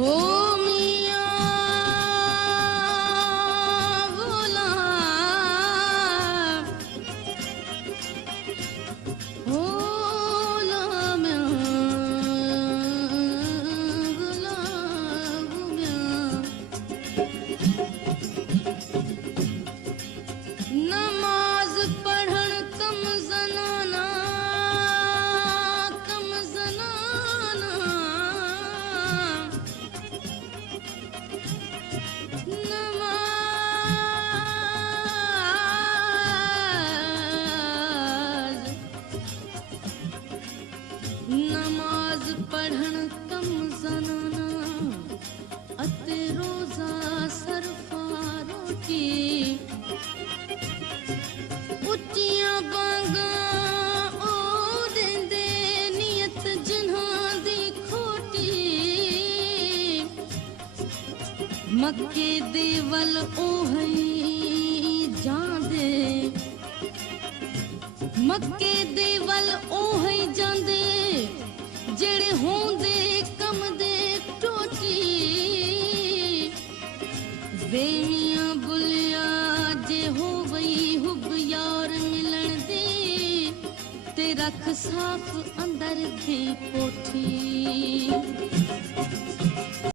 हो मियां गुलाम, हो मियां गुलाम मियां। नमाज पढ़ण कम ज़नाना, कम ज़नाना। नमाज पढ़ण कम ज़नाना, अते रोज़ा सरफा रोटी। उच्चियां बांगां ओ देंदे नियत जिन्हां दी खोटी। मक्के दे वल ओहई जांदे, मक्के दे वल ओहई जांदे जेड़े होंदे कम दे टोटी। वे मियां बुलिया जे हो वई हुब यार मिलन दे, ते रख साफ अंदर दी कोठी।